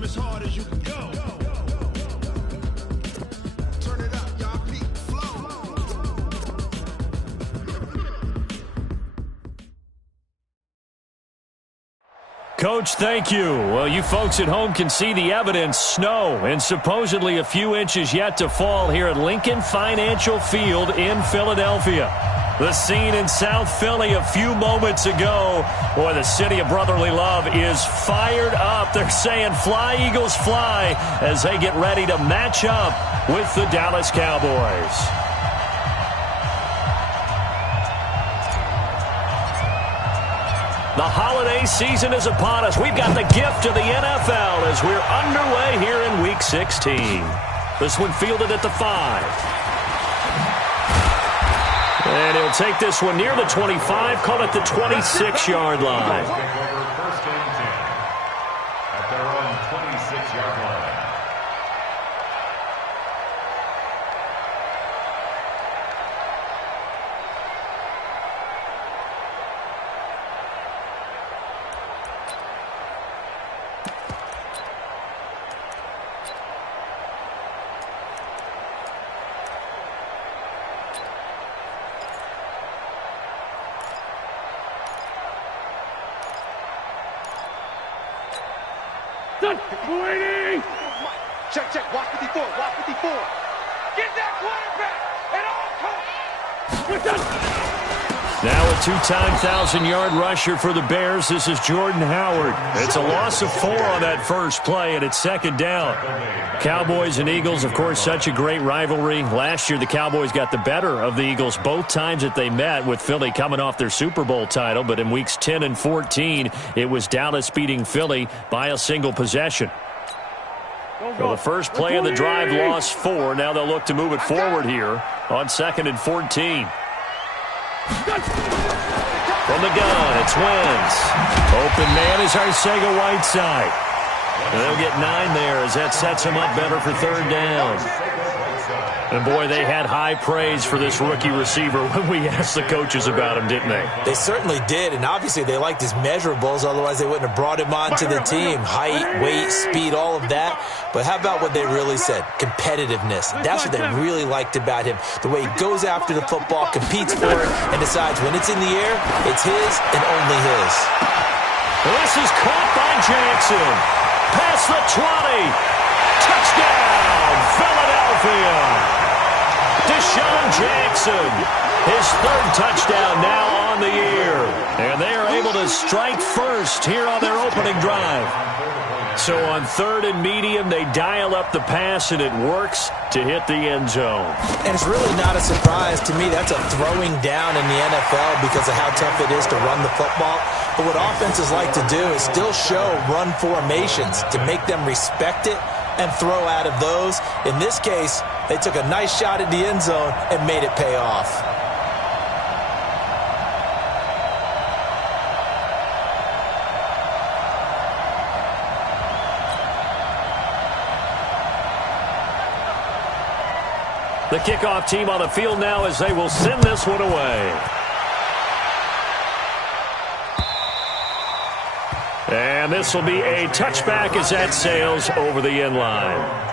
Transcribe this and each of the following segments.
rhythm as hard as you can go. Turn it up, y'all. Peak flow. Coach, thank you. Well, you folks at home can see the evidence. Snow and supposedly a few inches yet to fall here at Lincoln Financial Field in Philadelphia. The scene in South Philly a few moments ago. Boy, the city of brotherly love is fired up. They're saying fly, Eagles, fly as they get ready to match up with the Dallas Cowboys. The holiday season is upon us. We've got the gift of the NFL as we're underway here in Week 16. This one fielded at the 5. And he'll take this one near the 25, call it the 26-yard line. First and 10 at their own 26-yard line. Waiting! Check, watch 54, watch 54. Get that quarterback at all costs. Now a two-time 1,000-yard rusher for the Bears. This is Jordan Howard. It's a loss of 4 on that first play, and it's second down. Cowboys and Eagles, of course, such a great rivalry. Last year, the Cowboys got the better of the Eagles both times that they met, with Philly coming off their Super Bowl title. But in weeks 10 and 14, it was Dallas beating Philly by a single possession. Well, the first play of the drive lost 4. Now they'll look to move it forward here on 2nd and 14. From the gun, it's Wentz. Open man is Arcega-Whiteside. They'll get 9 there as that sets them up better for third down. And, boy, they had high praise for this rookie receiver when we asked the coaches about him, didn't they? They certainly did, and obviously they liked his measurables. Otherwise, they wouldn't have brought him onto the team. Height, weight, speed, all of that. But how about what they really said? Competitiveness. That's what they really liked about him. The way he goes after the football, competes for it, and decides when it's in the air, it's his and only his. Well, this is caught by Jackson. Past the 20. Touchdown, Philadelphia. Deshaun Jackson, his 3rd touchdown now on the year. And they are able to strike first here on their opening drive. So on 3rd and medium, they dial up the pass, and it works to hit the end zone. And it's really not a surprise to me. That's a throwing down in the NFL because of how tough it is to run the football. But what offenses like to do is still show run formations to make them respect it and throw out of those. In this case, they took a nice shot at the end zone and made it pay off. The kickoff team on the field now as they will send this one away. And this will be a touchback as that sails over the end line.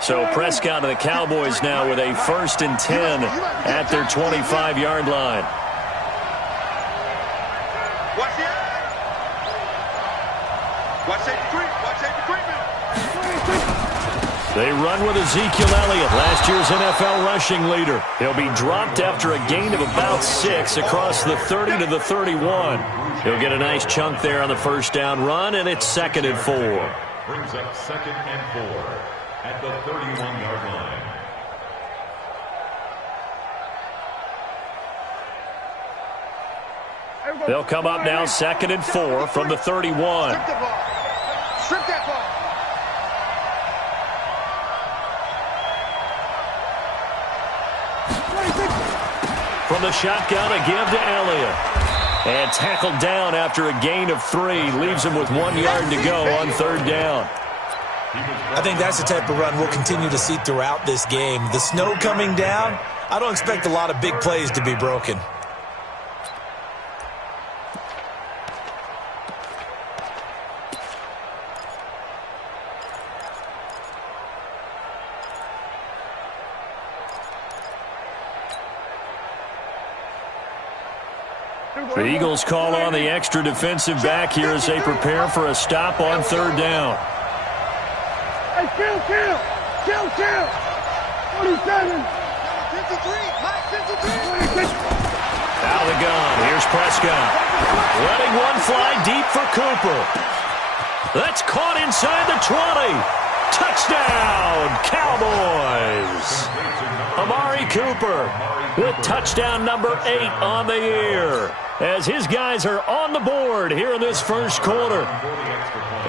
So Prescott and the Cowboys now with a 1st and 10 at their 25-yard line. They run with Ezekiel Elliott, last year's NFL rushing leader. He'll be dropped after a gain of about 6 across the 30 to the 31. He'll get a nice chunk there on the first down run, and it's 2nd and 4. Brings up 2nd and 4 at the 31-yard line. They'll come up now 2nd and 4 from the 31. Strip the ball. Strip that ball. From the shotgun, a give to Elliott. And tackled down after a gain of 3. Leaves him with 1 yard to go on 3rd down. I think that's the type of run we'll continue to see throughout this game. The snow coming down, I don't expect a lot of big plays to be broken. The Eagles call on the extra defensive back here as they prepare for a stop on 3rd down. Hey, kill! 27! 53! Mike, 53! Out of the gun. Here's Prescott. Letting one fly deep for Cooper. That's caught inside the 20. Touchdown, Cowboys. Amari Cooper with touchdown number 8 on the year, as his guys are on the board here in this first quarter.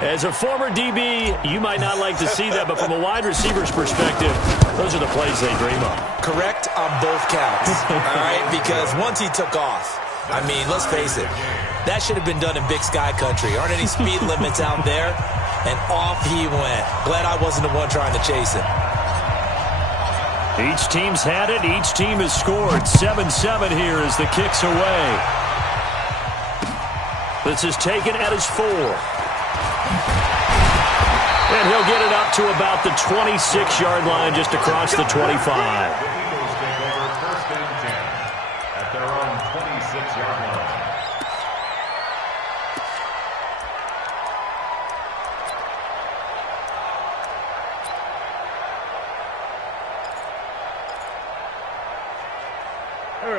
As a former DB, you might not like to see that, but from a wide receiver's perspective, those are the plays they dream of. Correct on both counts, all right? Because once he took off, I mean, let's face it, that should have been done in Big Sky Country. Aren't any speed limits out there? And off he went. Glad I wasn't the one trying to chase him. Each team's had it. Each team has scored. 7-7 here as the kick's away. This is taken at his 4. And he'll get it up to about the 26-yard line, just across the 25. The Eagles take over 1st and 10 at their own 26-yard line.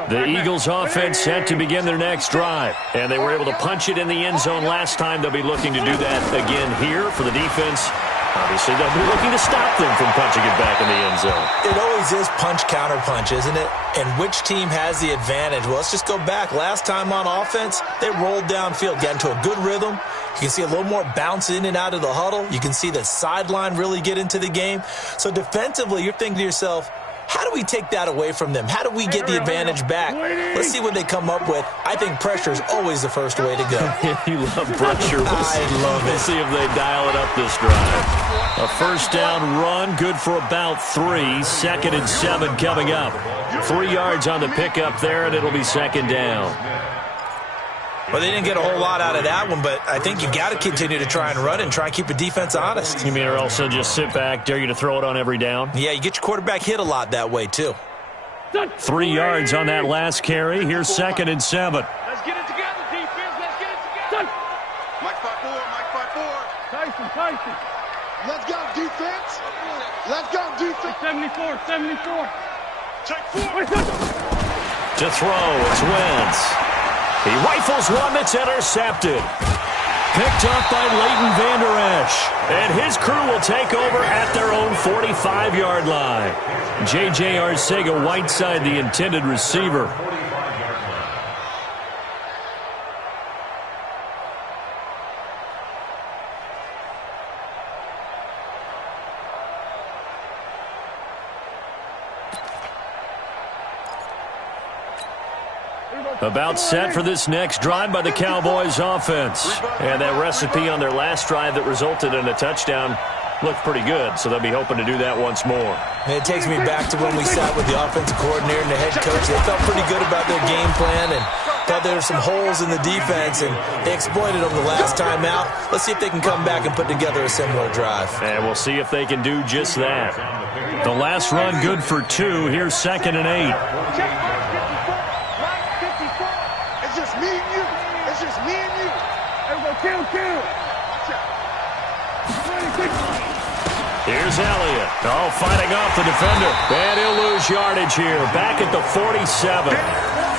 The Eagles offense set to begin their next drive. And they were able to punch it in the end zone last time. They'll be looking to do that again here for the defense. Obviously, they'll be looking to stop them from punching it back in the end zone. It always is punch-counter-punch, isn't it? And which team has the advantage? Well, let's just go back. Last time on offense, they rolled downfield, got into a good rhythm. You can see a little more bounce in and out of the huddle. You can see the sideline really get into the game. So defensively, you're thinking to yourself, how do we take that away from them? How do we get the advantage back? Let's see what they come up with. I think pressure is always the first way to go. You love pressure. I love it. We'll see if they dial it up this drive. A 1st down run, good for about 3. 2nd and 7 coming up. 3 yards on the pickup there, and it'll be 2nd down. Well, they didn't get a whole lot out of that one, but I think you got to continue to try and run and try and keep the defense honest. You mean or also just sit back, dare you to throw it on every down? Yeah, you get your quarterback hit a lot that way, too. 3 yards on that last carry. Here's 2nd and 7. Let's get it together, defense. Let's get it together. Mike 5-4, Mike 5-4. Tyson. Let's go, defense. Let's go, defense. 74. Check 4. To throw, it's Wentz. He rifles one that's intercepted. Picked up by Leighton Vander Esch. And his crew will take over at their own 45-yard line. J.J. Arcega-Whiteside, the intended receiver. About set for this next drive by the Cowboys offense. And that recipe on their last drive that resulted in a touchdown looked pretty good, so they'll be hoping to do that once more. And it takes me back to when we sat with the offensive coordinator and the head coach. They felt pretty good about their game plan and thought there were some holes in the defense, and they exploited them the last time out. Let's see if they can come back and put together a similar drive. And we'll see if they can do just that. The last run good for 2. Here's 2nd and 8. It's just me and you. It's just me and you. Everybody kill. Here's Elliott. Oh, fighting off the defender. And he'll lose yardage here. Back at the 47.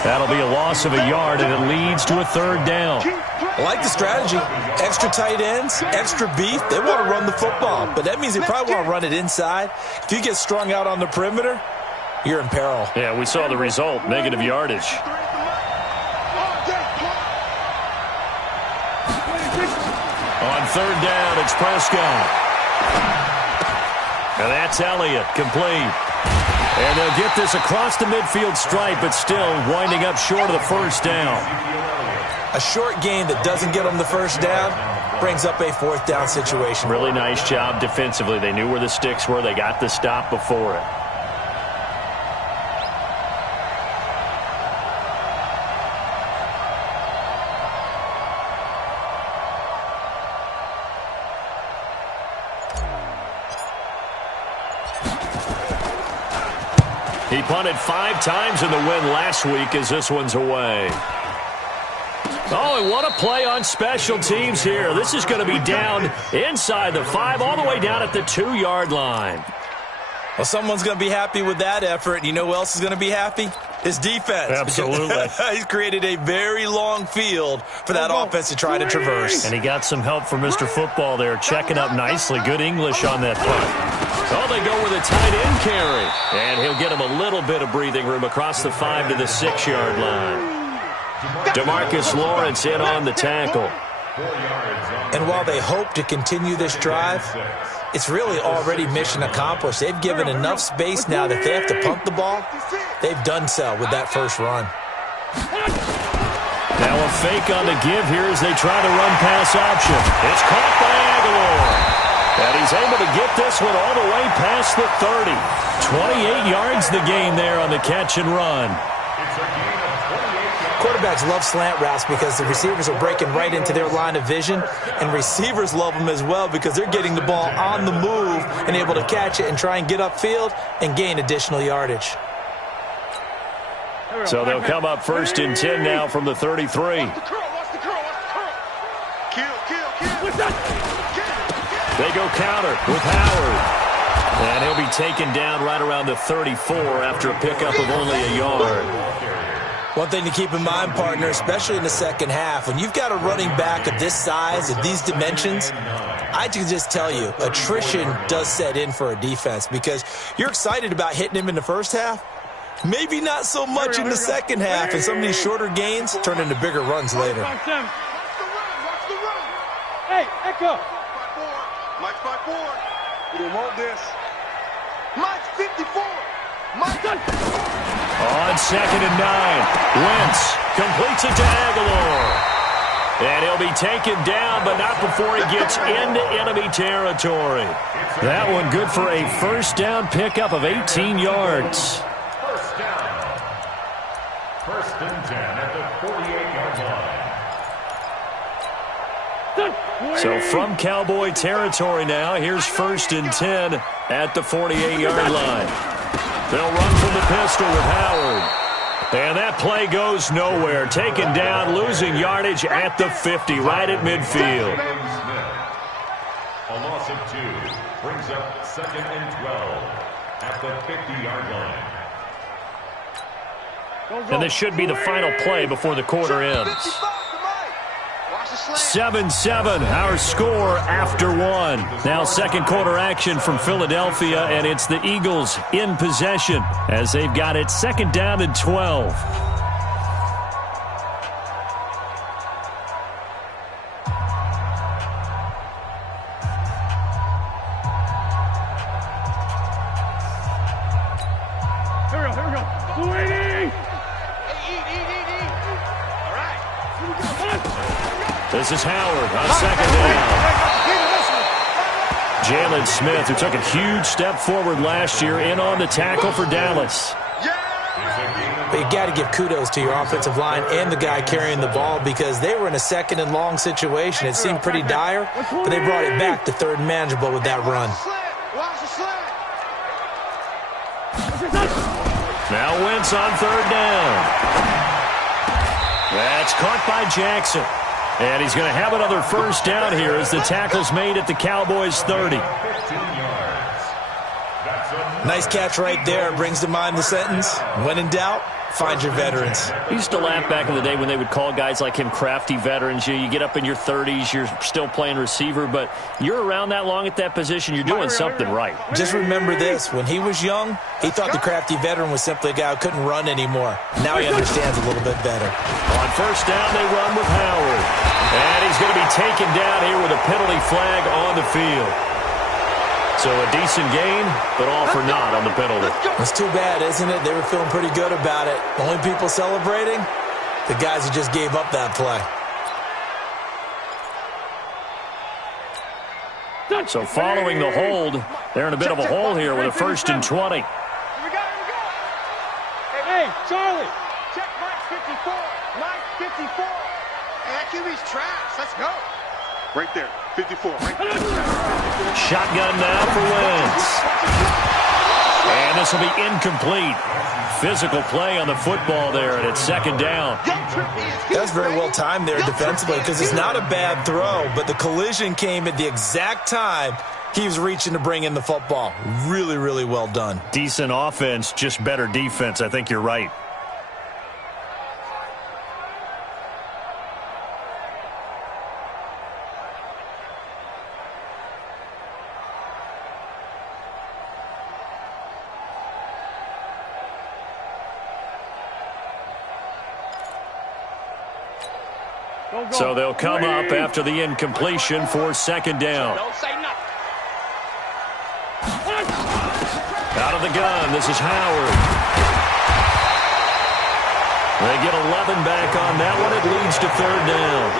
That'll be a loss of a yard, and it leads to a 3rd down. I like the strategy. Extra tight ends, extra beef. They want to run the football, but that means they probably want to run it inside. If you get strung out on the perimeter, you're in peril. Yeah, we saw the result, negative yardage. On third down, it's Prescott. And that's Elliott, complete. And they'll get this across the midfield stripe, but still winding up short of the first down. A short gain that doesn't get them the first down brings up a fourth down situation. Really nice job defensively. They knew where the sticks were. They got the stop before it. He punted 5 times in the win last week as this one's away. Oh, and what a play on special teams here. This is going to be down inside the 5, all the way down at the 2-yard line. Well, someone's going to be happy with that effort. You know who else is going to be happy? His defense. Absolutely. He's created a very long field for that offense to try to traverse. And he got some help from Mr. Football there, checking up nicely. Good English on that punt. Oh, they go with a tight end carry. And he'll get him a little bit of breathing room across the 5 to the 6-yard line. DeMarcus Lawrence in on the tackle. And while they hope to continue this drive, it's really already mission accomplished. They've given enough space now that they have to punt the ball. They've done so with that first run. Now a fake on the give here as they try the run-pass option. It's caught by Aguilar. And he's able to get this one all the way past the 30. 28 yards the gain there on the catch and run. Quarterbacks love slant routes because the receivers are breaking right into their line of vision, and receivers love them as well because they're getting the ball on the move and able to catch it and try and get upfield and gain additional yardage. So they'll come up 1st and 10 now from the 33. They go counter with Howard. And he'll be taken down right around the 34 after a pickup of only a yard. One thing to keep in mind, partner, especially in the second half, when you've got a running back of this size, of these dimensions, I can just tell you, attrition does set in for a defense because you're excited about hitting him in the first half. Maybe not so much in the second half, and some of these shorter gains turn into bigger runs later. Watch the run. Hey, Echo. Mike 54. You don't want this. Mike 54. Mike. On 2nd and 9, Wentz completes it to Aguilar. And he'll be taken down, but not before he gets into enemy territory. That one good for a first down pickup of 18 yards. First down. 1st and 10 at the 48-yard line. So from Cowboy territory now, here's 1st and 10 at the 48-yard line. They'll run from the pistol with Howard. And that play goes nowhere. Taken down, losing yardage at the 50, right at midfield. A loss of 2 brings up 2nd and 12 at the 50-yard line. And this should be the final play before the quarter ends. 7-7, our score after 1. Now 2nd quarter action from Philadelphia, and it's the Eagles in possession as they've got it 2nd down and 12. Here we go. 280. All right. This is Howard on 2nd down. Jalen Smith, who took a huge step forward last year, in on the tackle for Dallas. But you got to give kudos to your offensive line and the guy carrying the ball because they were in a 2nd and long situation. It seemed pretty dire, but they brought it back to 3rd and manageable with that run. Now Wentz on 3rd down. That's caught by Jackson. And he's going to have another first down here as the tackle's made at the Cowboys' 30. Nice catch right there. Brings to mind the sentence, when in doubt, find your veterans. I used to laugh back in the day when they would call guys like him crafty veterans. You get up in your 30s, you're still playing receiver, but you're around that long at that position, you're doing something right. Just remember this. When he was young, he thought the crafty veteran was simply a guy who couldn't run anymore. Now he understands a little bit better. On 1st down, they run with Howard. And he's going to be taken down here with a penalty flag on the field. So a decent gain, but all for naught on the penalty. It's too bad, isn't it? They were feeling pretty good about it. The only people celebrating, the guys who just gave up that play. So following the hold, they're in a bit of a hole here with a 1st and 20. Hey, Charlie, check Mike 54. Mike 54. Hey, that QB's trash. Let's go. Right there, 54. Right there. Shotgun now for Wentz. And this will be incomplete. Physical play on the football there, and it's 2nd down. That's very well timed there defensively because it's not a bad throw, but the collision came at the exact time he was reaching to bring in the football. Really, really well done. Decent offense, just better defense. I think you're right. So they'll come up after the incompletion for 2nd down. Don't say nothing. Out of the gun, this is Howard. They get 11 back on that one. It leads to 3rd down.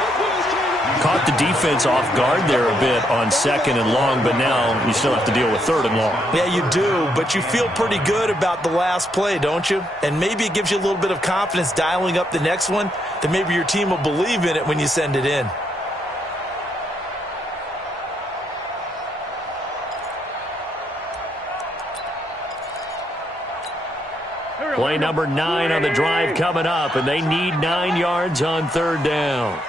Caught the defense off guard there a bit on 2nd and long, but now you still have to deal with 3rd and long. Yeah, you do, but you feel pretty good about the last play, don't you? And maybe it gives you a little bit of confidence dialing up the next one, that maybe your team will believe in it when you send it in. Play number 9 on the drive coming up, and they need 9 yards on 3rd down.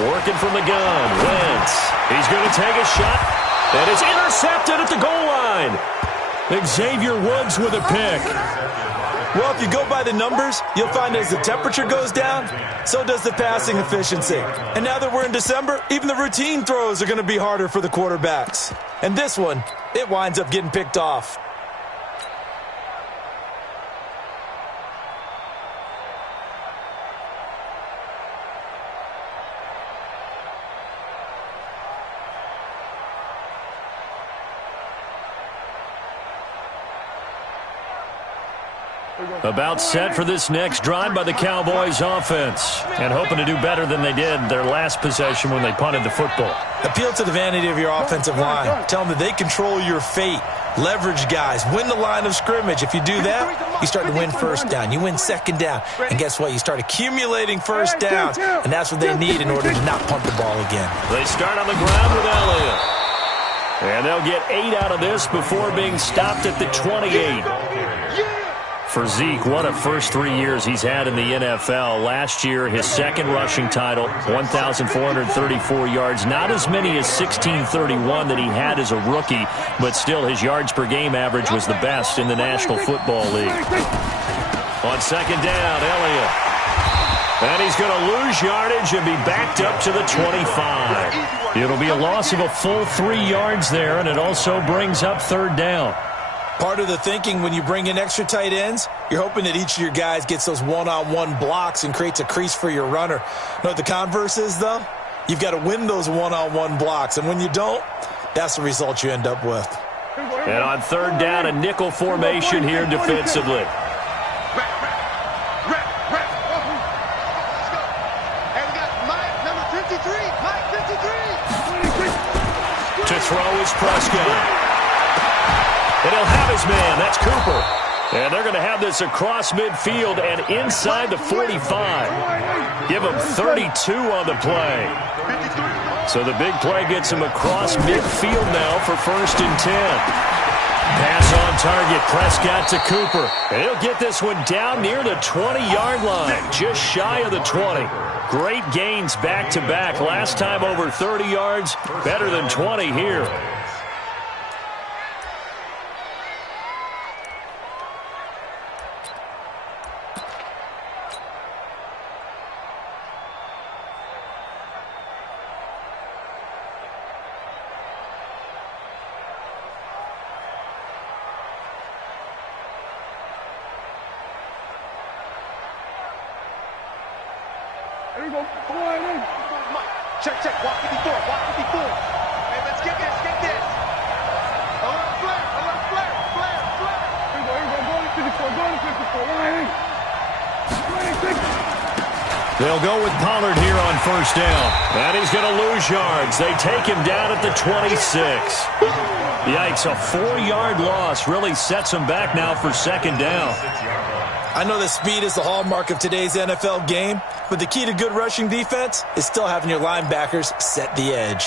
Working from the gun, Wentz. He's going to take a shot, and it's intercepted at the goal line. Xavier Woods with a pick. Well, if you go by the numbers, you'll find as the temperature goes down, so does the passing efficiency. And now that we're in December, even the routine throws are going to be harder for the quarterbacks. And this one, it winds up getting picked off. About set for this next drive by the Cowboys offense, and hoping to do better than they did their last possession when they punted the football. Appeal to the vanity of your offensive line. Tell them that they control your fate. Leverage guys. Win the line of scrimmage. If you do that, you start to win 1st down. You win 2nd down. And guess what? You start accumulating 1st downs, and that's what they need in order to not punt the ball again. They start on the ground with Elliott. And they'll get 8 out of this before being stopped at the 28. For Zeke, what a first 3 years he's had in the NFL. Last year, his 2nd rushing title, 1,434 yards. Not as many as 1,631 that he had as a rookie, but still his yards per game average was the best in the National Football League. On 2nd down, Elliott. And he's going to lose yardage and be backed up to the 25. It'll be a loss of a full 3 yards there, and it also brings up 3rd down. Part of the thinking when you bring in extra tight ends, you're hoping that each of your guys gets those one-on-one blocks and creates a crease for your runner. You know what the converse is, though? You've got to win those one-on-one blocks, and when you don't, that's the result you end up with. And on 3rd down, a nickel formation here defensively. To throw is Prescott. And he'll have his man. That's Cooper. And they're going to have this across midfield and inside the 45. Give him 32 on the play. So the big play gets him across midfield now for 1st and 10. Pass on target. Prescott to Cooper. And he'll get this one down near the 20-yard line. Just shy of the 20. Great gains back-to-back. Last time over 30 yards. Better than 20 here. Check, walk 54, walk 54. Hey, let's get this. Alert flare. Here we go, going to 54, They'll go with Pollard here on first down. And he's going to lose yards. They take him down at the 26. Yikes, a 4-yard loss really sets him back now for second down. I know that speed is the hallmark of today's NFL game, but the key to good rushing defense is still having your linebackers set the edge.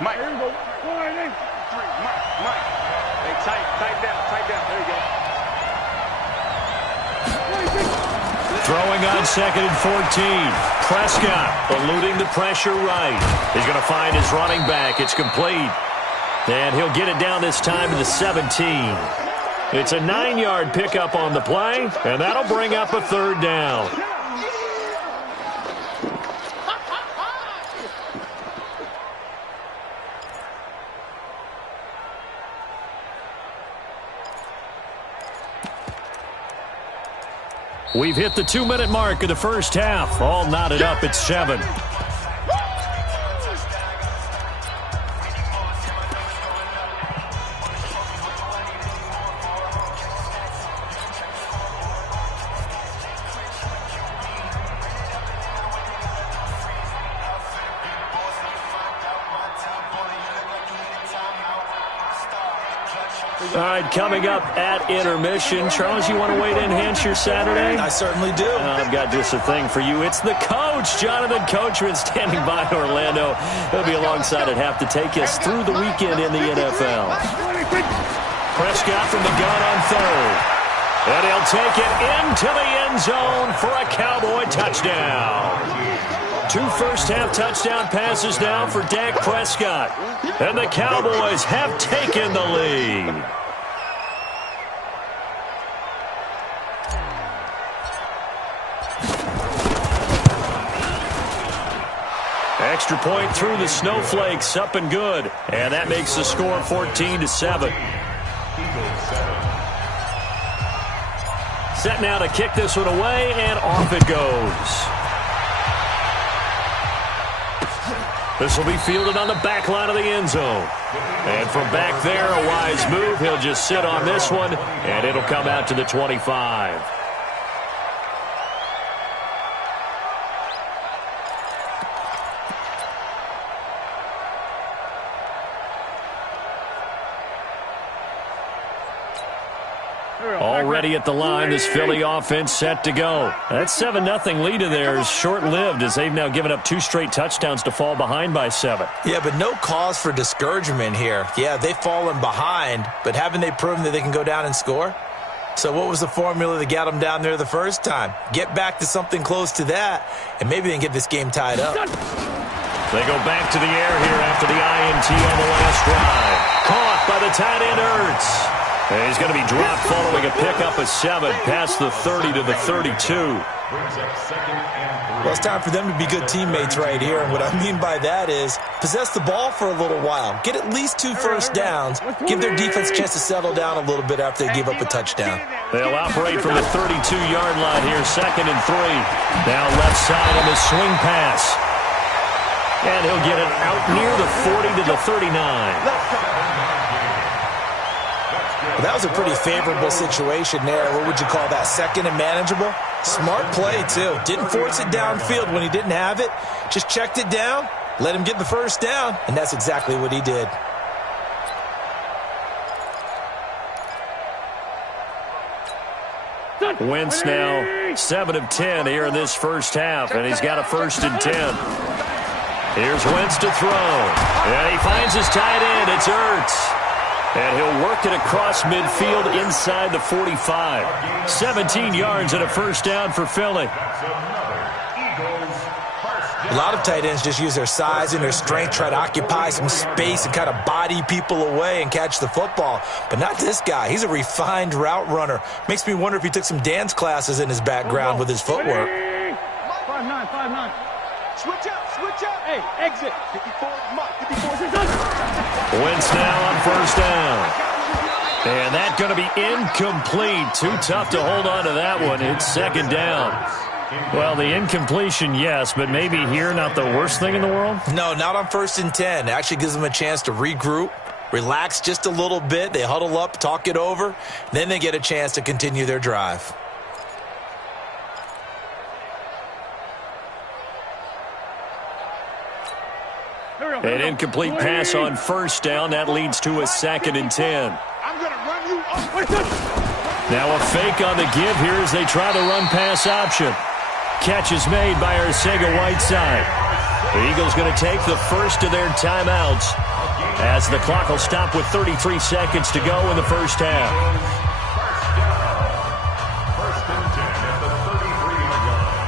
Mike. Here we go. 1, 8, 3. Mike. Hey, tight down. There you go. Throwing on second and 14. Prescott eluding the pressure right. He's going to find his running back. It's complete. And he'll get it down this time to the 17. It's a 9-yard pickup on the play, and that'll bring up a third down. We've hit the 2-minute mark of the first half. All knotted up at 7. All right, coming up at intermission. Charles, you want to wait to enhance your Saturday? I certainly do. I've got just a thing for you. It's the coach, Jonathan Coachman, standing by in Orlando. He'll be alongside at half to take us through the weekend in the NFL. Prescott from the gun on third. And he'll take it into the end zone for a Cowboy touchdown. 2 first-half touchdown passes now for Dak Prescott. And the Cowboys have taken the lead. Extra point through the snowflakes, up and good. And that makes the score 14-7. Set now to kick this one away, and off it goes. This will be fielded on the back line of the end zone. And from back there, a wise move. He'll just sit on this one, and it'll come out to the 25. Already at the line, this Philly offense set to go. That 7-0 lead of theirs short-lived as they've now given up 2 straight touchdowns to fall behind by 7. Yeah, but no cause for discouragement here. Yeah, they've fallen behind, but haven't they proven that they can go down and score? So what was the formula that got them down there the first time? Get back to something close to that, and maybe they can get this game tied up. They go back to the air here after the INT on the last drive. Caught by the tight end Ertz. And he's going to be dropped following a pickup of 7 past the 30 to the 32. Well, it's time for them to be good teammates right here. And what I mean by that is possess the ball for a little while. Get at least 2 first downs. Give their defense a chance to settle down a little bit after they give up a touchdown. They'll operate from the 32-yard line here, 2nd and 3. Now left side on the swing pass. And he'll get it out near the 40 to the 39. Well, that was a pretty favorable situation there. What would you call that? 2nd and manageable? Smart play, too. Didn't force it downfield when he didn't have it. Just checked it down, let him get the first down, and that's exactly what he did. Wentz now 7 of 10 here in this first half, and he's got a 1st and 10. Here's Wentz to throw. And he finds his tight end. It's Ertz. And he'll work it across midfield inside the 45. 17 yards and a 1st down for Philly. That's another Eagles first A lot of tight ends just use their size and their strength, try to occupy some space and kind of body people away and catch the football. But not this guy. He's a refined route runner. Makes me wonder if he took some dance classes in his background with his footwork. 5'9", 5'9". Switch up. Hey, exit. 54, Mike, 54. Wentz now on first down. And that's going to be incomplete. Too tough to hold on to that one. It's second down. Well, the incompletion, yes, but maybe here not the worst thing in the world? No, not on 1st and 10. It actually gives them a chance to regroup, relax just a little bit. They huddle up, talk it over. Then they get a chance to continue their drive. An incomplete pass on first down. That leads to a 2nd and 10. I'm going to run you up. Now a fake on the give here as they try the run-pass option. Catch is made by Arcega-Whiteside. The Eagles going to take the first of their timeouts as the clock will stop with 33 seconds to go in the first half. First and 10 at the 33-yard line.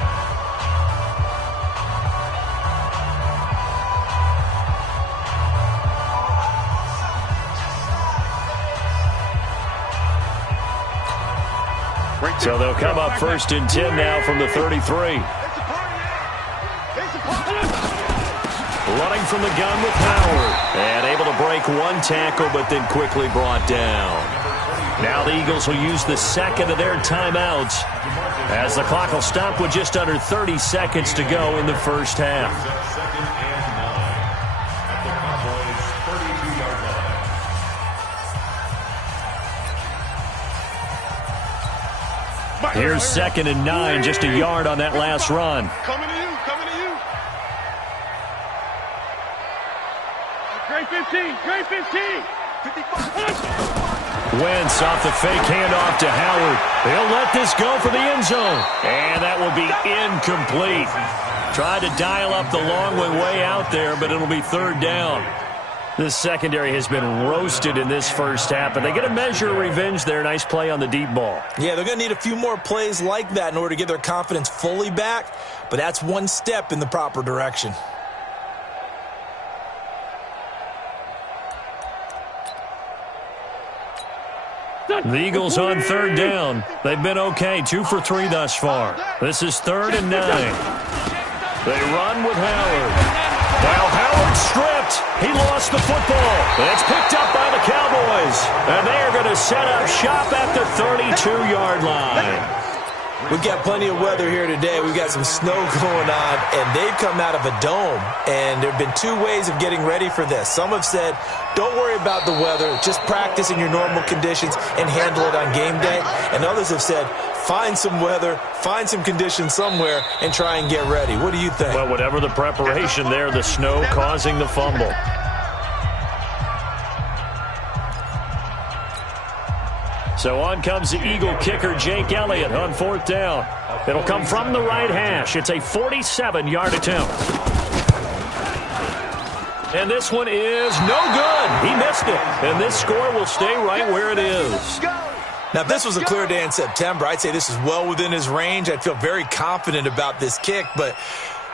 So they'll come up 1st and 10 now from the 33. Running from the gun with Howard. And able to break one tackle, but then quickly brought down. Now the Eagles will use the second of their timeouts as the clock will stop with just under 30 seconds to go in the first half. Second and 9 at the Cowboys' 32-yard line. Here's 2nd and 9, just a yard on that last run. Coming to you. Great 15. 55. Wentz off the fake handoff to Howard. They'll let this go for the end zone. And that will be incomplete. Tried to dial up the long way out there, but it'll be 3rd down. This secondary has been roasted in this first half, but they get a measure of revenge there. Nice play on the deep ball. Yeah, they're going to need a few more plays like that in order to get their confidence fully back, but that's one step in the proper direction. The Eagles on 3rd down. They've been okay, 2 for 3 thus far. This is 3rd and 9. They run with Howard. Now Howard stripped. He lost the football. It's picked up by the Cowboys. And they are going to set up shop at the 32-yard line. We've got plenty of weather here today. We've got some snow going on, and they've come out of a dome. And there have been 2 ways of getting ready for this. Some have said, don't worry about the weather. Just practice in your normal conditions and handle it on game day. And others have said, find some weather, find some conditions somewhere, and try and get ready. What do you think? Well, whatever the preparation there, the snow causing the fumble. So on comes the Eagle kicker, Jake Elliott, on 4th down. It'll come from the right hash. It's a 47-yard attempt. And this one is no good. He missed it. And this score will stay right where it is. Now, if this was a clear day in September, I'd say this is well within his range. I'd feel very confident about this kick, but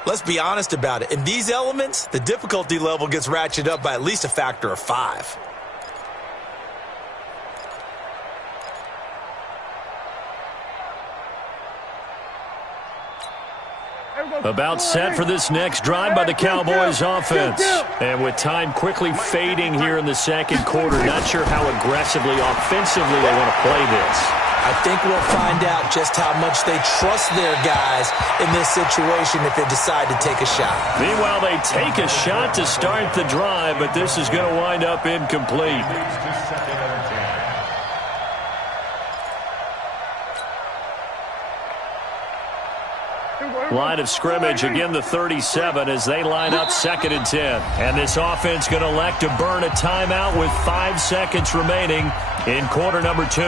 let's be honest about it. In these elements, the difficulty level gets ratcheted up by at least a factor of 5. About set for this next drive by the Cowboys offense. And with time quickly fading here in the second quarter, not sure how aggressively, offensively they want to play this. I think we'll find out just how much they trust their guys in this situation if they decide to take a shot. Meanwhile, they take a shot to start the drive, but this is going to wind up incomplete. Line of scrimmage, again the 37 as they line up 2nd and 10. And this offense going to elect to burn a timeout with 5 seconds remaining in quarter number 2.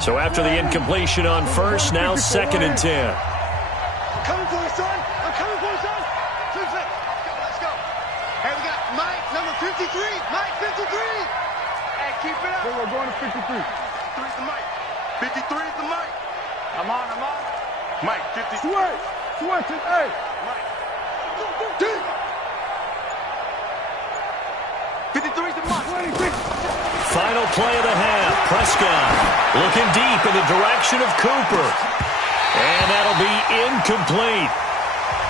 So after the incompletion on first, now 2nd and 10. I'm coming for you, son. I'm coming for you, son. Let's go. Hey, we got Mike, number 53. Mike, 53. Hey, Keep it up. We're going to 53. 53 is the mic. 53 is the mic. I'm on. Mike, 50. Switch it, hey. Mike. 53 is the mic. 26. Final play of the half. Prescott looking deep in the direction of Cooper. And that'll be incomplete.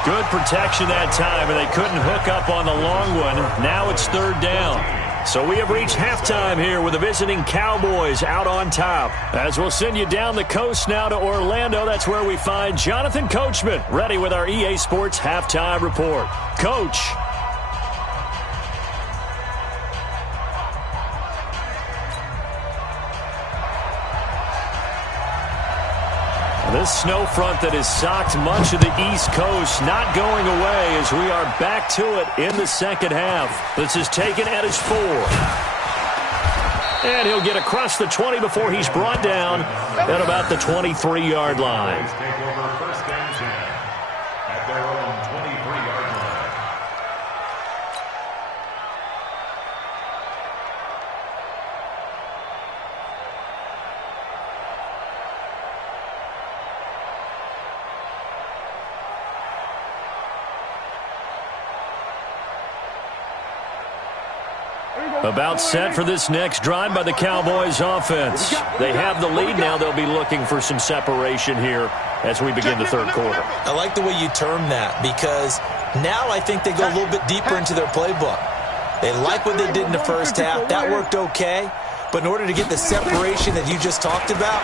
Good protection that time, and they couldn't hook up on the long one. Now it's third down. So we have reached halftime here with the visiting Cowboys out on top. As we'll send you down the coast now to Orlando, that's where we find Jonathan Coachman ready with our EA Sports halftime report. Coach. This snow front that has socked much of the East Coast not going away as we are back to it in the second half. This is taken at his 4. And he'll get across the 20 before he's brought down at about the 23-yard line. Take over first and 10 at their own 23-yard line. About set for this next drive by the Cowboys offense. They have the lead now. They'll be looking for some separation here as we begin the third quarter. I like the way you term that because now I think they go a little bit deeper into their playbook. They like what they did in the first half. That worked okay. But in order to get the separation that you just talked about,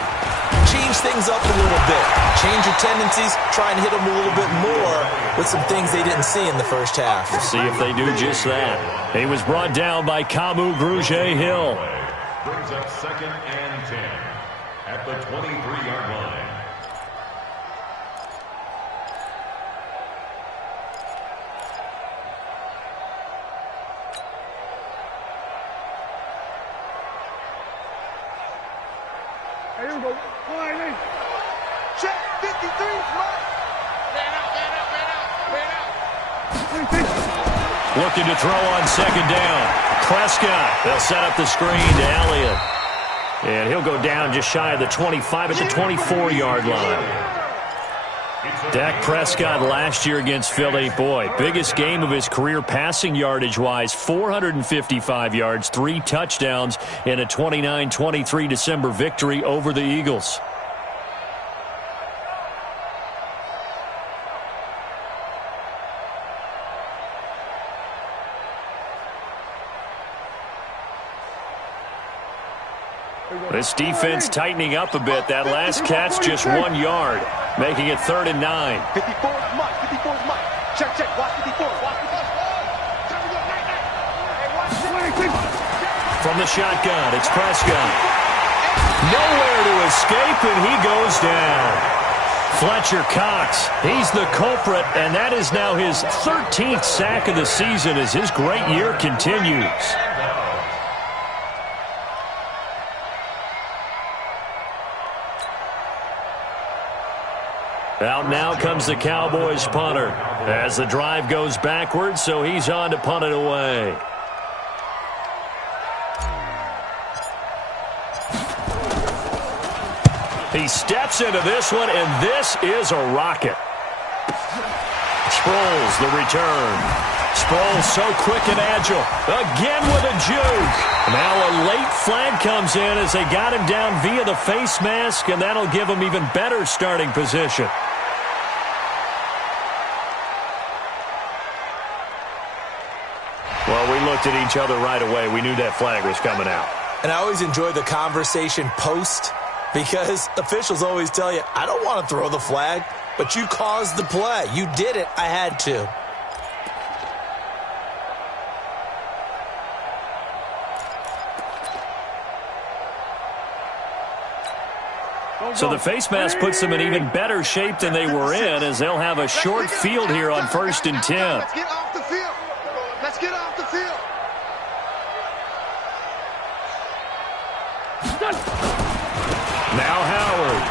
change things up a little bit. Change your tendencies. Try and hit them a little bit more with some things they didn't see in the first half. We'll see if they do just that. He was brought down by Kamu Grugier-Hill. Brings up second and 10 at the 23-yard line. Here we go. Check. 53 is Mike. Ran out. Looking to throw on second down. Prescott. They'll set up the screen to Elliott. And he'll go down just shy of the 25 at the 24-yard line. Dak Prescott last year against Philly, boy, biggest game of his career passing yardage-wise, 455 yards, 3 touchdowns in a 29-23 December victory over the Eagles. This defense tightening up a bit. That last catch just 1 yard, making it 3rd and 9. 54 is Mike. 54 is Mike. Check. Watch 54. Watch 54. From the shotgun, it's Prescott. Nowhere to escape, and he goes down. Fletcher Cox, he's the culprit, and that is now his 13th sack of the season as his great year continues. Out now comes the Cowboys punter as the drive goes backwards, so he's on to punt it away. He steps into this one, and this is a rocket. Sproles, the return. Sproles so quick and agile. Again with a juke. Now a late flag comes in as they got him down via the face mask, and that'll give him even better starting position. Well, we looked at each other right away. We knew that flag was coming out. And I always enjoy the conversation post because officials always tell you, I don't want to throw the flag, but you caused the play. You did it. I had to. So the face mask puts them in even better shape than they were in as they'll have a short field here on 1st and 10. Let's get off the field. Let's get off the field. Now Howard.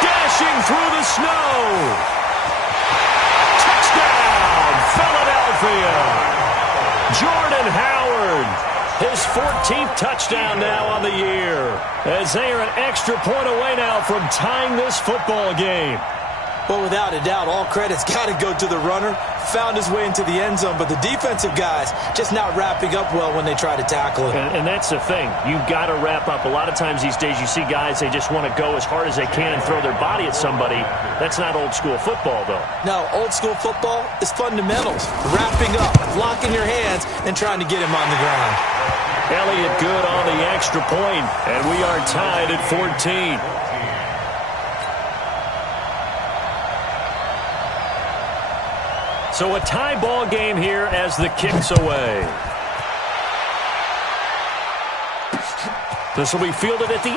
Dashing through the snow. Touchdown, Philadelphia. Jordan Howard, his 14th touchdown now on the year, as they are an extra point away now from tying this football game. Well, without a doubt, all credit's got to go to the runner. Found his way into the end zone, but the defensive guys just not wrapping up well when they try to tackle it. And that's the thing. You've got to wrap up. A lot of times these days you see guys, they just want to go as hard as they can and throw their body at somebody. That's not old school football, though. No, old school football is fundamentals. Wrapping up, blocking your hands, and trying to get him on the ground. Elliott good on the extra point, and we are tied at 14. So a tie ball game here as the kick's away. This will be fielded at the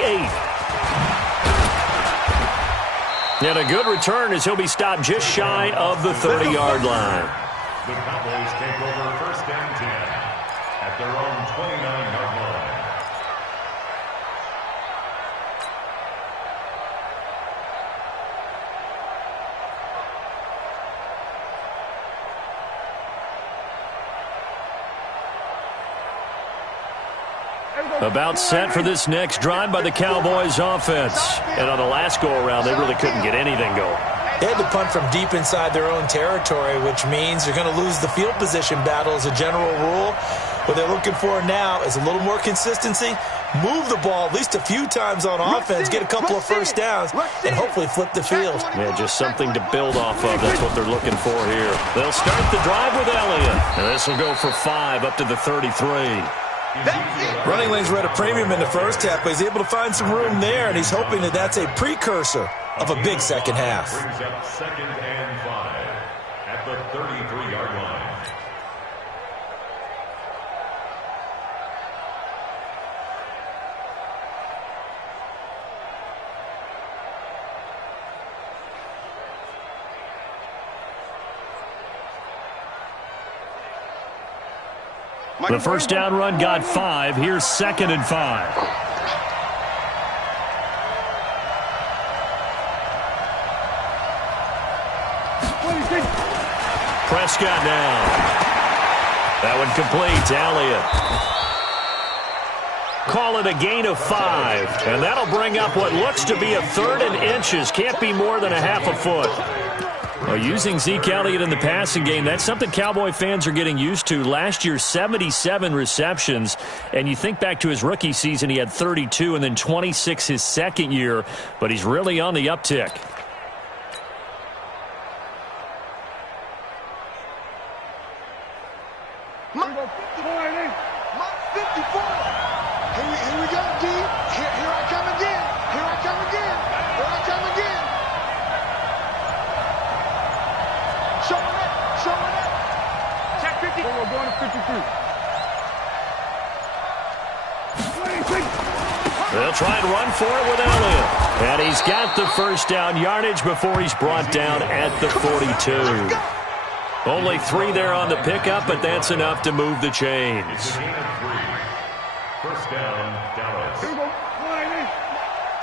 8. And a good return as he'll be stopped just shy of the 30-yard line. The Cowboys take over first and 10 at their own 29-yard line. About set for this next drive by the Cowboys offense. And on the last go-around, they really couldn't get anything going. They had to punt from deep inside their own territory, which means they're going to lose the field position battle as a general rule. What they're looking for now is a little more consistency, move the ball at least a few times on offense, get a couple of first downs, and hopefully flip the field. Yeah, just something to build off of. That's what they're looking for here. They'll start the drive with Elliott. And this will go for 5 up to the 33. Running lanes were at a premium in the first half, but he's able to find some room there, and he's hoping that that's a precursor of a big second half. Brings up second and 5 at the 33-yard line. The first down run got 5. Here's second and 5. Prescott down. That one complete to Elliott. Call it a gain of 5. And that'll bring up what looks to be a 3rd and inches. Can't be more than a half a foot. Well, using Zeke Elliott in the passing game, that's something Cowboy fans are getting used to. Last year, 77 receptions. And you think back to his rookie season, he had 32 and then 26 his second year. But he's really on the uptick. Here we go, D. Here I come again. Here I come again. Here I come again. Showing it. Showing it. Check 50. We're going to 53. They'll try and run for it with Elliott. And he's got the first down yardage before he's brought down at the 42. Only 3 there on the pickup, but that's enough to move the chains. It's a gain of 3. First down, Dallas. Here we go.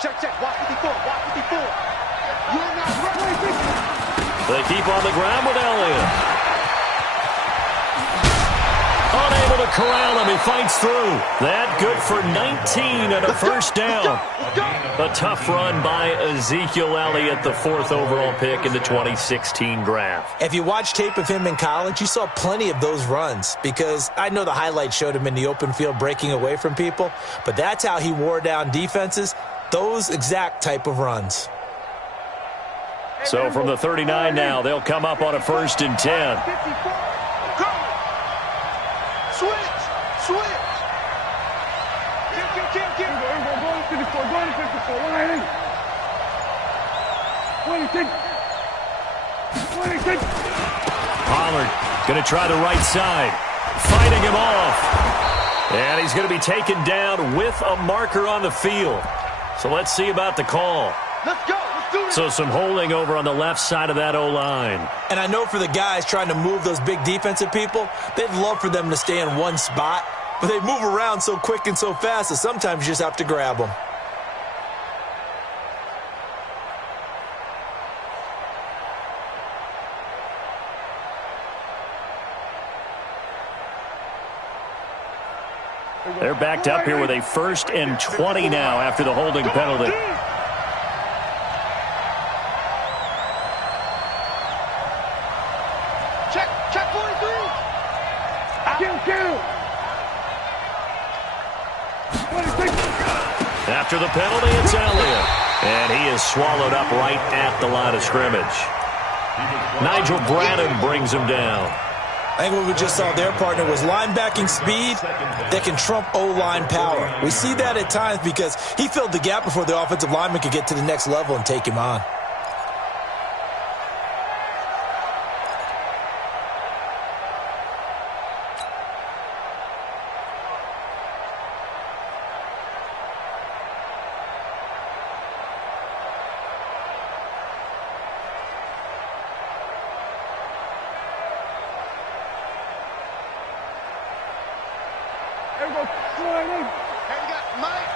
Check, check. Watch 54. Watch 54. You're not ready. They keep on the ground with Elliott. Unable to corral him. He fights through. That good for 19 and a first down. A tough run by Ezekiel Elliott, the 4th overall pick in the 2016 draft. If you watch tape of him in college, you saw plenty of those runs because I know the highlights showed him in the open field breaking away from people, but that's how he wore down defenses, those exact type of runs. So from the 39 now, they'll come up on a 1st and 10. Switch! Switch! Kill! Go to 54. Go to 54. 26. Pollard going to try the right side. Fighting him off. And he's going to be taken down with a marker on the field. So let's see about the call. Let's go. Let's do this. So some holding over on the left side of that O-line. And I know for the guys trying to move those big defensive people, they'd love for them to stay in one spot, but they move around so quick and so fast that sometimes you just have to grab them. They're backed up here with a 1st and 20 now after the holding penalty. Check 43. Kill. After the penalty, it's Elliott. And he is swallowed up right at the line of scrimmage. Nigel Bradham brings him down. I think what we just saw their partner was linebacking speed that can trump O-line power. We see that at times because he filled the gap before the offensive lineman could get to the next level and take him on.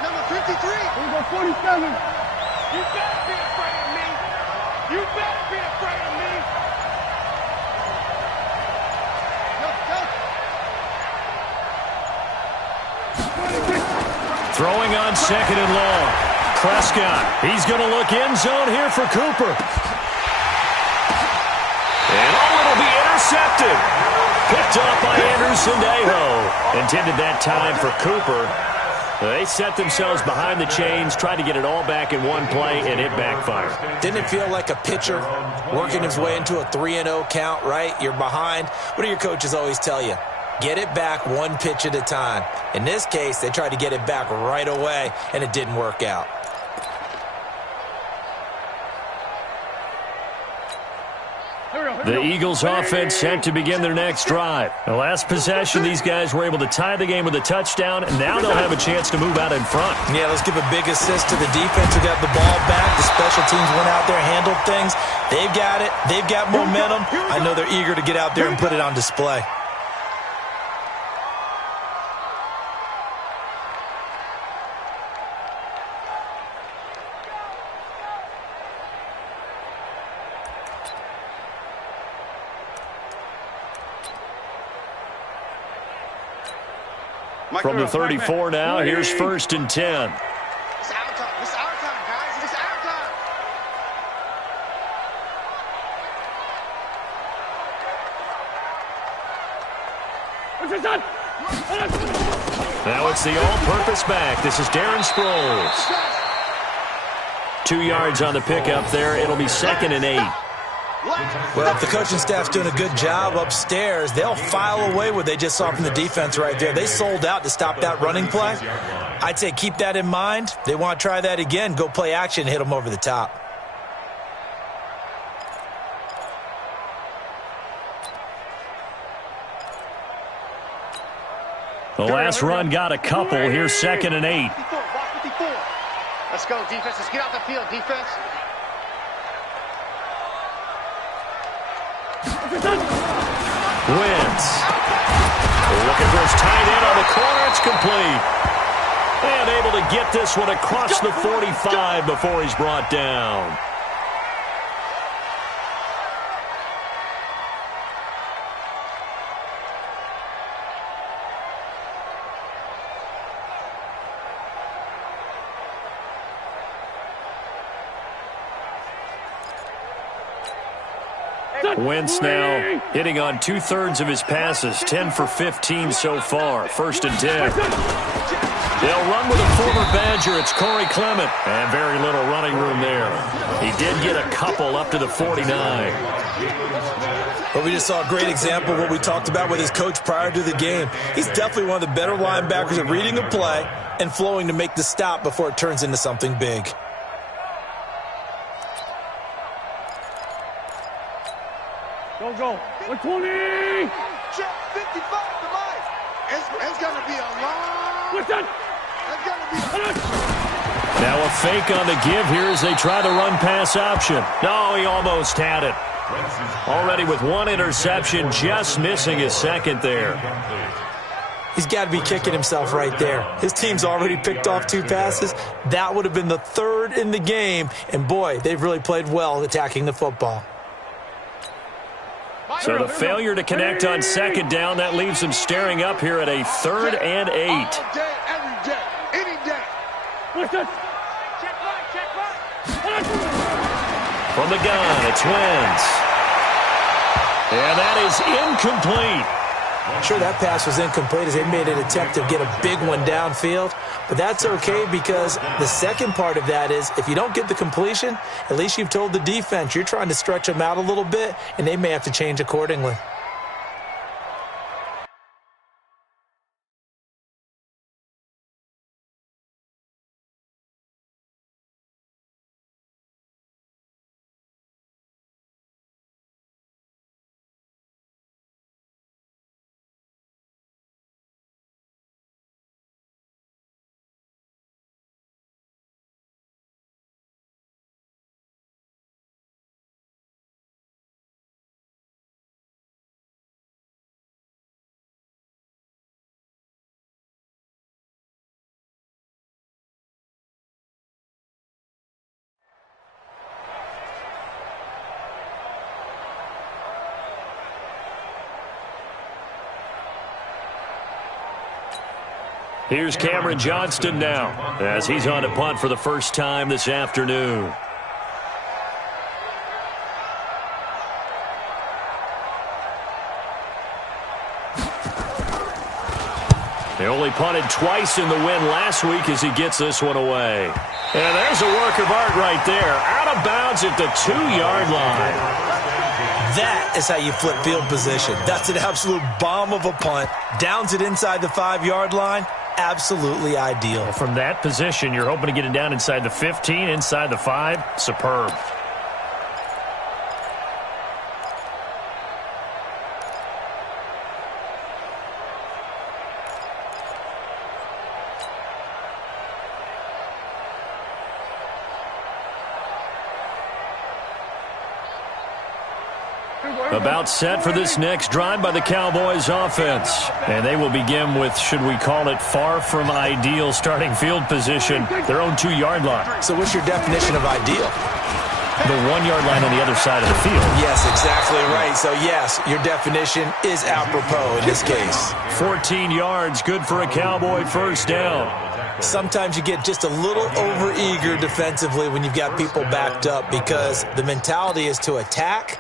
Number 53. Number 47. You better be afraid of me. You better be afraid of me. Throwing on 2nd and long. Prescott. He's going to look end zone here for Cooper. And it'll be intercepted. Picked off by Anderson Dejo. Intended that time for Cooper. They set themselves behind the chains, tried to get it all back in one play, and it backfired. Didn't it feel like a pitcher working his way into a 3-0 count, right? You're behind. What do your coaches always tell you? Get it back one pitch at a time. In this case, they tried to get it back right away, and it didn't work out. The Eagles offense set to begin their next drive. The last possession, these guys were able to tie the game with a touchdown, and now they'll have a chance to move out in front. Yeah, let's give a big assist to the defense who got the ball back. The special teams went out there, handled things. They've got it. They've got momentum. I know they're eager to get out there and put it on display. From the 34 now, here's 1st and 10. It's our time. It's our time, guys. It's our time. Now it's the all-purpose back. This is Darren Sproles. 2 yards on the pickup there. It'll be 2nd and 8. Well, if the coaching staff's doing a good job upstairs, they'll file away what they just saw from the defense right there. They sold out to stop that running play. I'd say keep that in mind. They want to try that again. Go play action, hit them over the top. The last run got a couple. Here's 2nd and 8. Let's go, defense. Let's get out the field, defense. Wentz. Looking for his tight end on the corner. It's complete. And able to get this one across the 45 before he's brought down. Wentz now hitting on 2/3 of his passes, 10 for 15 so far. 1st and 10. They'll run with a former Badger. It's Corey Clement. And very little running room there. He did get a couple up to the 49. But we just saw a great example of what we talked about with his coach prior to the game. He's definitely one of the better linebackers at reading a play and flowing to make the stop before it turns into something big. Go. 120. Check 55 to Mike. It's going to be a long. Listen. It's going to be a Now a fake on the give here as they try the run-pass option. No, he almost had it. Already with one interception, just missing his 2nd there. He's got to be kicking himself right there. His team's already picked off 2 passes. That would have been the 3rd in the game. And, boy, they've really played well attacking the football. So the failure to connect on second down, that leaves them staring up here at a 3rd and 8. All day, every day, any day. From the gun, it's Wentz. And that is incomplete. Sure, that pass was incomplete as they made an attempt to get a big one downfield. But that's okay because the second part of that is if you don't get the completion, at least you've told the defense you're trying to stretch them out a little bit, and they may have to change accordingly. Here's Cameron Johnston now as he's on to punt for the first time this afternoon. They only punted twice in the win last week as he gets this one away. And there's a work of art right there. Out of bounds at the 2-yard line. That is how you flip field position. That's an absolute bomb of a punt. Downs it inside the 5-yard line. Absolutely ideal. Well, from that position, you're hoping to get it down inside the 15, inside the 5. Superb. About set for this next drive by the Cowboys offense. And they will begin with, should we call it, far from ideal starting field position, their own 2-yard line. So what's your definition of ideal? The 1-yard line on the other side of the field. Yes, exactly right. So, yes, your definition is apropos in this case. 14 yards, good for a Cowboy first down. Sometimes you get just a little over-eager defensively when you've got people backed up because the mentality is to attack,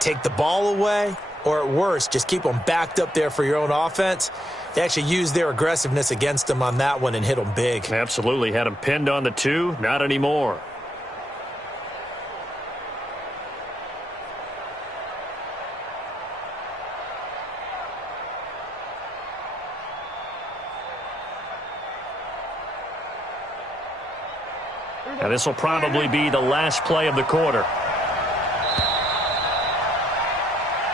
take the ball away, or at worst, just keep them backed up there for your own offense. They actually used their aggressiveness against them on that one and hit them big. Absolutely. Had them pinned on the 2. Not anymore. Now this will probably be the last play of the quarter.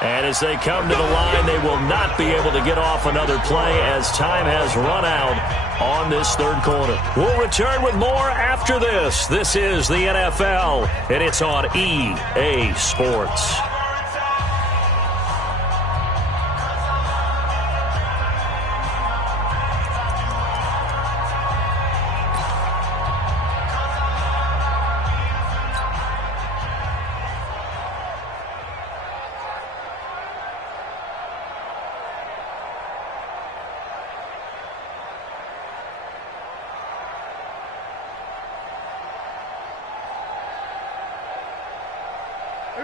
And as they come to the line, they will not be able to get off another play as time has run out on this third quarter. We'll return with more after this. This is the NFL, and it's on EA Sports.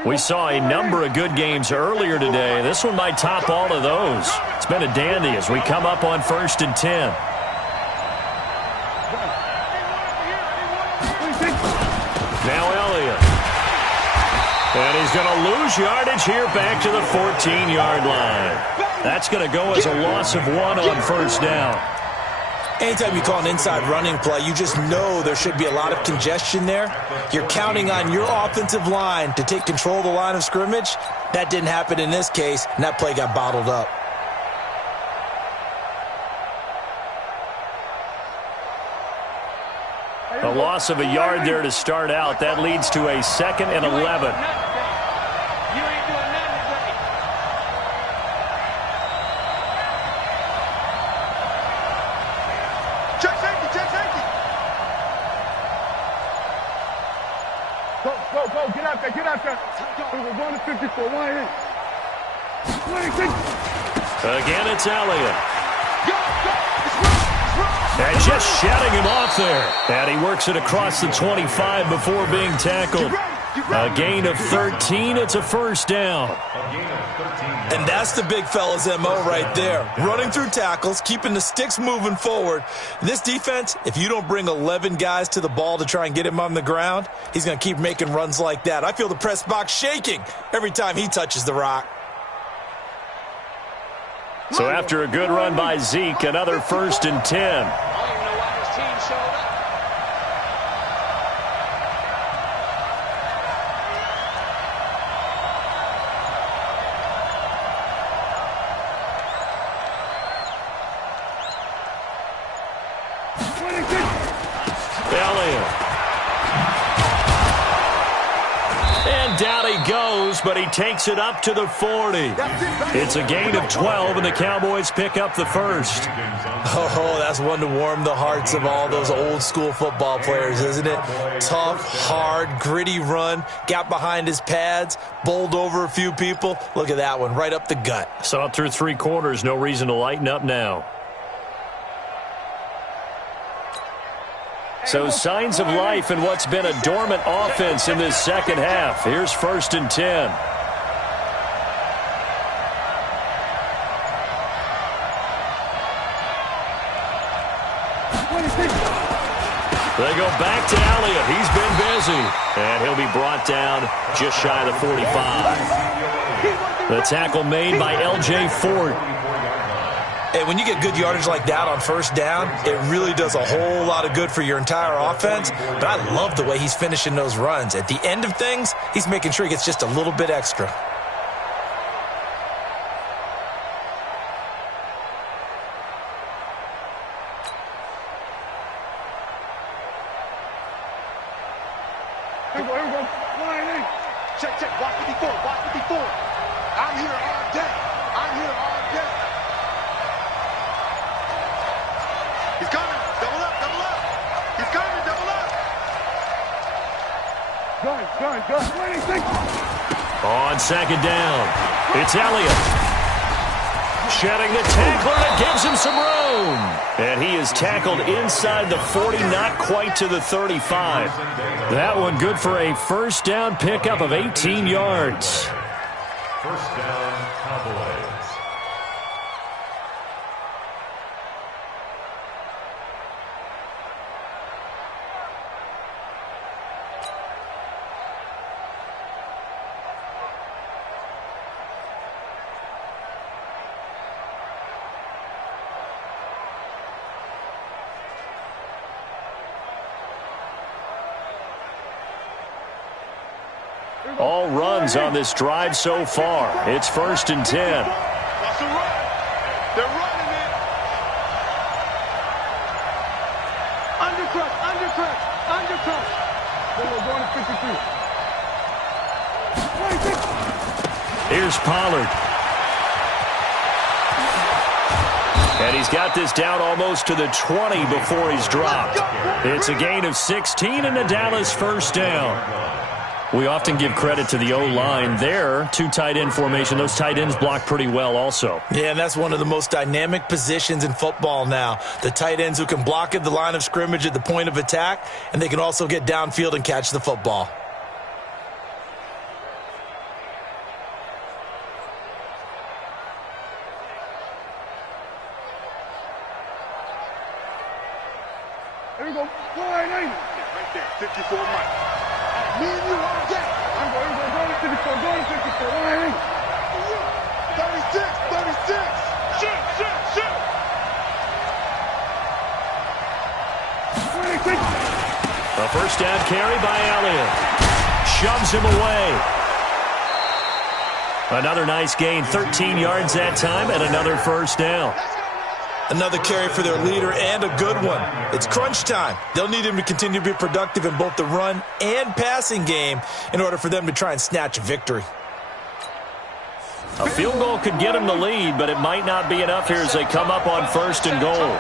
We saw a number of good games earlier today. This one might top all of those. It's been a dandy as we come up on 1st and 10. Now Elliott. And he's going to lose yardage here back to the 14-yard line. That's going to go as a loss of 1 on first down. Anytime you call an inside running play, you just know there should be a lot of congestion there. You're counting on your offensive line to take control of the line of scrimmage. That didn't happen in this case, and that play got bottled up. A loss of a yard there to start out. That leads to a 2nd and 11. Go, get out there. We're going to 54, 1 in. Again, it's Elliott. And just shutting him off there. And he works it across the 25 before being tackled. A gain of 13. It's a first down. And that's the big fella's MO right there. Running through tackles, keeping the sticks moving forward. This defense, if you don't bring 11 guys to the ball to try and get him on the ground, he's going to keep making runs like that. I feel the press box shaking every time he touches the rock. So after a good run by Zeke, another 1st and 10. And down he goes, but he takes it up to the 40. It's a gain of 12, and the Cowboys pick up the first. Oh, that's one to warm the hearts of all those old-school football players, isn't it? Tough, hard, gritty run, got behind his pads, bowled over a few people. Look at that one, right up the gut. Saw it through 3 quarters, no reason to lighten up now. So signs of life in what's been a dormant offense in this second half. Here's 1st and 10. They go back to Elliott. He's been busy. And he'll be brought down just shy of the 45. The tackle made by L.J. Fort. And when you get good yardage like that on 1st down, it really does a whole lot of good for your entire offense. But I love the way he's finishing those runs. At the end of things, he's making sure he gets just a little bit extra. Here we go. Line in. Check. Watch 54. I'm here all day. He's coming. Double up. He's coming. Double up. Gun. 26. On 2nd down, it's Elliott. Shedding the tackler that gives him some room. And he is tackled inside the 40, not quite to the 35. That one good for a 1st down pickup of 18 yards. 1st down, Cowboys. All runs on this drive so far. It's 1st and 10. That's a run. They're running it. Undercut. We're going to 53. Here's Pollard. And he's got this down almost to the 20 before he's dropped. It's a gain of 16 and a Dallas 1st down. We often give credit to the O-line there. 2 tight end formation. Those tight ends block pretty well also. Yeah, and that's one of the most dynamic positions in football now. The tight ends who can block at the line of scrimmage at the point of attack, and they can also get downfield and catch the football. Here we go. Line in. Right there. 54 Mike. Me and you all day. I'm going to 54. Going to 54. Line in. 36. Shoot. 26. A 1st down carry by Elliott. Shoves him away. Another nice gain. 13 yards that time and another 1st down. Another carry for their leader and a good one. It's crunch time. They'll need him to continue to be productive in both the run and passing game in order for them to try and snatch a victory. A field goal could get them the lead, but it might not be enough here as they come up on 1st and goal.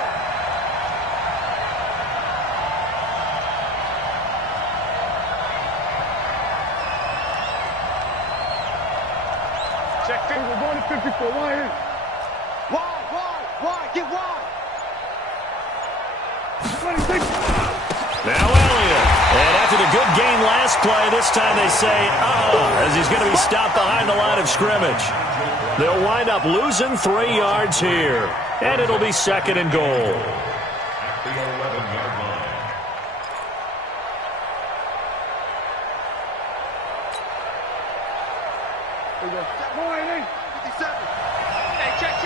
Check 50. We're going to 54. Wide in. Wide. Get wide. 26. Now Elliott. And after the good game last play, this time they say, as he's going to be stopped behind the line of scrimmage. They'll wind up losing 3 yards here. And it'll be 2nd and goal. At the 11-yard line. Here we go. Wide in. 57. Hey, check.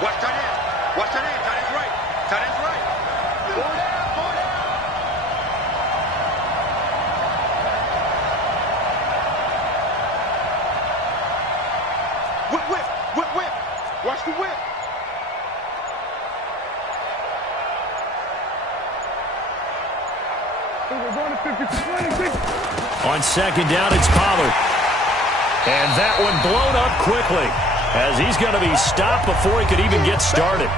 Watch tight end. Tight end's right. Four down. Whip. Watch the whip. We're going to 56. On 2nd down, it's Pollard. And that one blown up quickly as he's going to be stopped before he could even get started.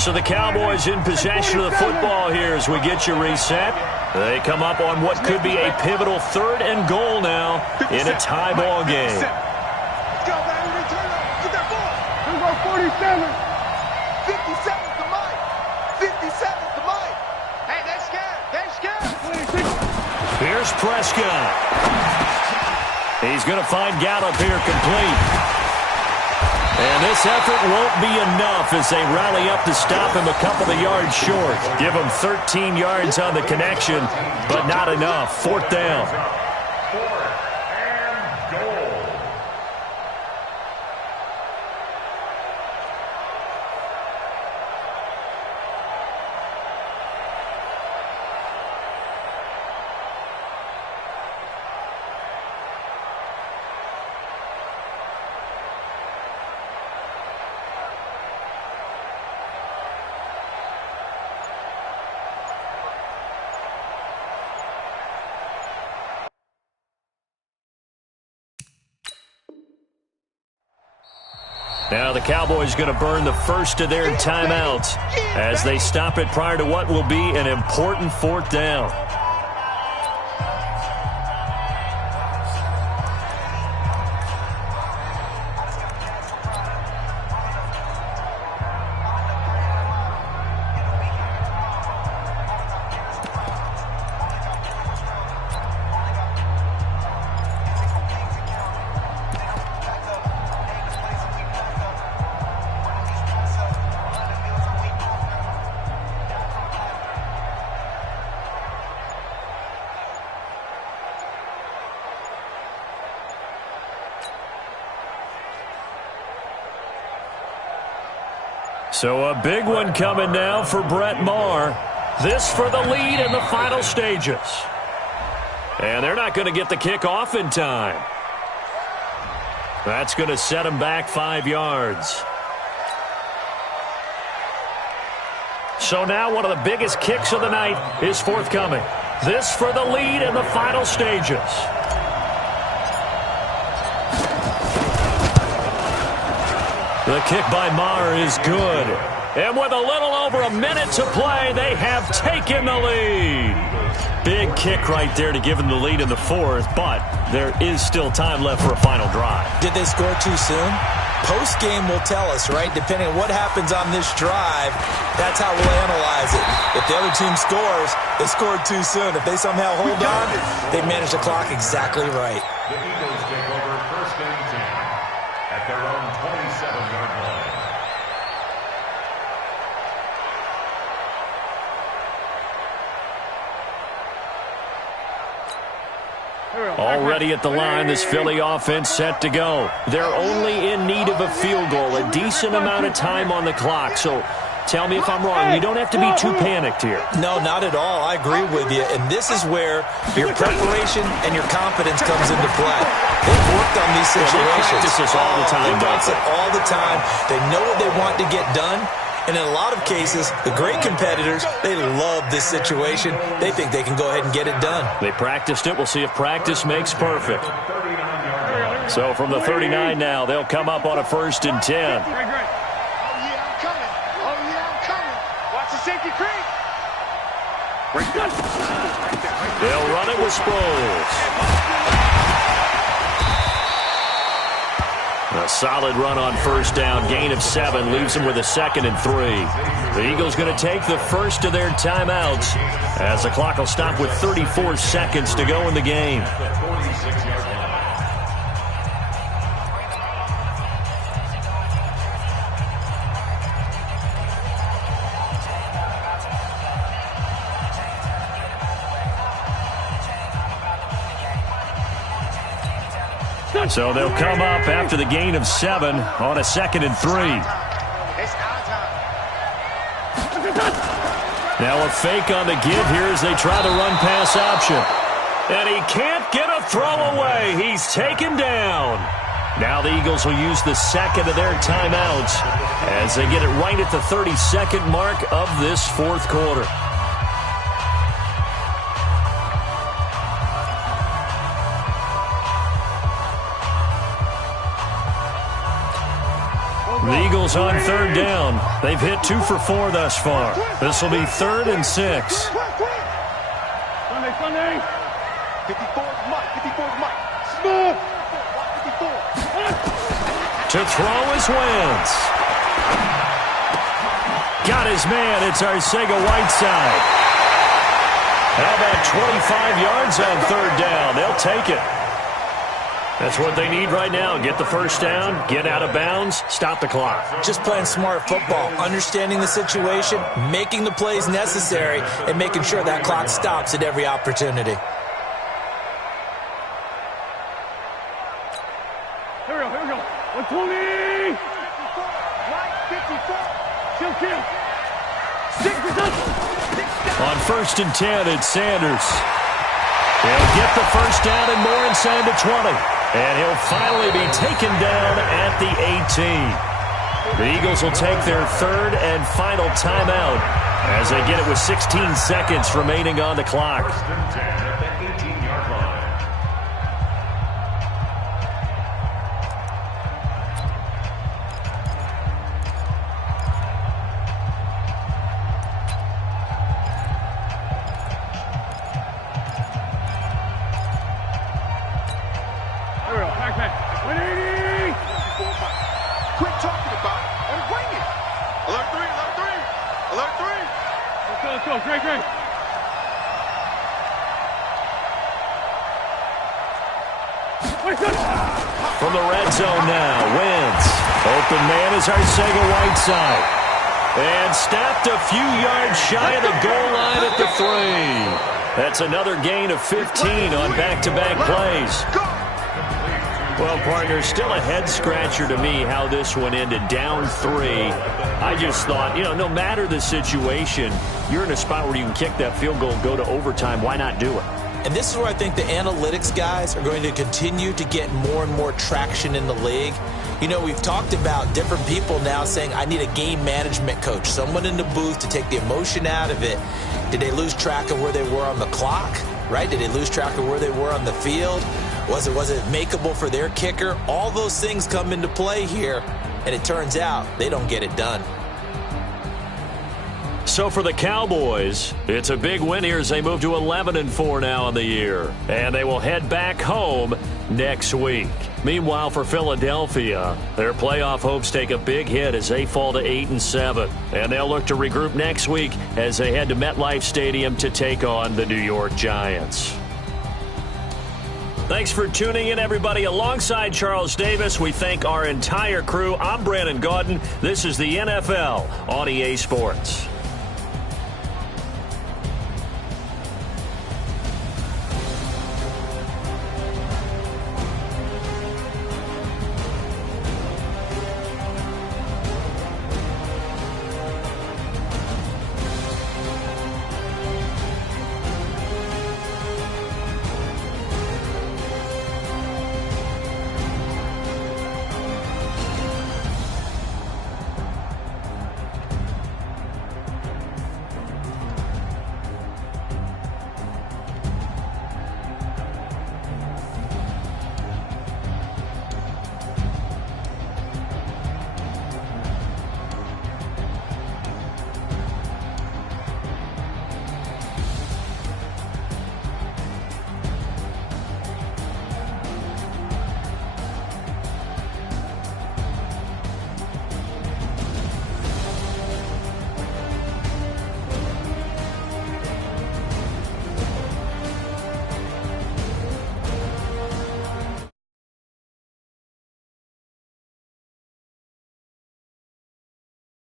So the Cowboys in possession of the football here as we get you reset. They come up on what could be a pivotal 3rd and goal now in a tie ball game. Let's go, baby. Return it. Get that ball. Here we go, 47. 57 to Mike. 57 to Mike. Hey, they're scared. 26. Here's Prescott. He's going to find Gallup here complete. And this effort won't be enough as they rally up to stop him a couple of yards short. Give him 13 yards on the connection, but not enough. 4th down. 4th and goal. Now the Cowboys going to burn the first of their timeouts as they stop it prior to what will be an important 4th down. So a big one coming now for Brett Maher. This for the lead in the final stages. And they're not going to get the kickoff in time. That's going to set them back 5 yards. So now one of the biggest kicks of the night is forthcoming. This for the lead in the final stages. The kick by Maher is good. And with a little over a minute to play, they have taken the lead. Big kick right there to give them the lead in the 4th, but there is still time left for a final drive. Did they score too soon? Post-game will tell us, right? Depending on what happens on this drive, that's how we'll analyze it. If the other team scores, they scored too soon. If they somehow hold on, they manage the clock exactly right. The Eagles take over 1st and 10 at their own 27-yard line. Already at the line, this Philly offense set to go. They're only in need of a field goal, a decent amount of time on the clock. So Tell me if I'm wrong. You don't have to be too panicked here. No, not at all. I agree with you. And this is where your preparation and your confidence comes into play. They've worked on these situations. They practice this all the time. They practice it all the time. They know what they want to get done. And in a lot of cases, the great competitors, they love this situation. They think they can go ahead and get it done. They practiced it. We'll see if practice makes perfect. So from the 39 now, they'll come up on a 1st and 10. Safety creek. They'll run it with Sproles. A solid run on 1st down. Gain of 7 leaves them with a 2nd and 3. The Eagles going to take the first of their timeouts as the clock will stop with 34 seconds to go in the game. So they'll come up after the gain of 7 on a 2nd and 3. Now a fake on the give here as they try the run pass option. And he can't get a throw away. He's taken down. Now the Eagles will use the 2nd of their timeouts as they get it right at the 32nd mark of this 4th quarter. The Eagles on 3rd down. They've hit 2 for 4 thus far. This will be 3rd and 6. Sunday. 54 Mike. Smooth. 54. To throw is Wentz. Got his man. It's Arcega-Whiteside. How about 25 yards on 3rd down? They'll take it. That's what they need right now. Get the 1st down, get out of bounds, stop the clock. Just playing smart football, understanding the situation, making the plays necessary, and making sure that clock stops at every opportunity. Here we go. 120. Right, 54. On 1st and 10, it's Sanders. They'll get the 1st down and more inside the 20. And he'll finally be taken down at the 18. The Eagles will take their 3rd and final timeout as they get it with 16 seconds remaining on the clock. From the red zone now, Wentz. Open man is Arcega-Whiteside. And stopped a few yards shy of the goal line at the 3. That's another gain of 15 on back-to-back plays. Well, partner, still a head-scratcher to me how this one ended, down 3. I just thought, no matter the situation, you're in a spot where you can kick that field goal, go to overtime. Why not do it? And this is where I think the analytics guys are going to continue to get more and more traction in the league. We've talked about different people now saying, I need a game management coach, someone in the booth to take the emotion out of it. Did they lose track of where they were on the clock, right? Did they lose track of where they were on the field? Was it makeable for their kicker? All those things come into play here, and it turns out they don't get it done. So for the Cowboys, it's a big win here as they move to 11-4 now in the year. And they will head back home next week. Meanwhile, for Philadelphia, their playoff hopes take a big hit as they fall to 8-7. And they'll look to regroup next week as they head to MetLife Stadium to take on the New York Giants. Thanks for tuning in, everybody. Alongside Charles Davis, we thank our entire crew. I'm Brandon Gaudin. This is the NFL on EA Sports.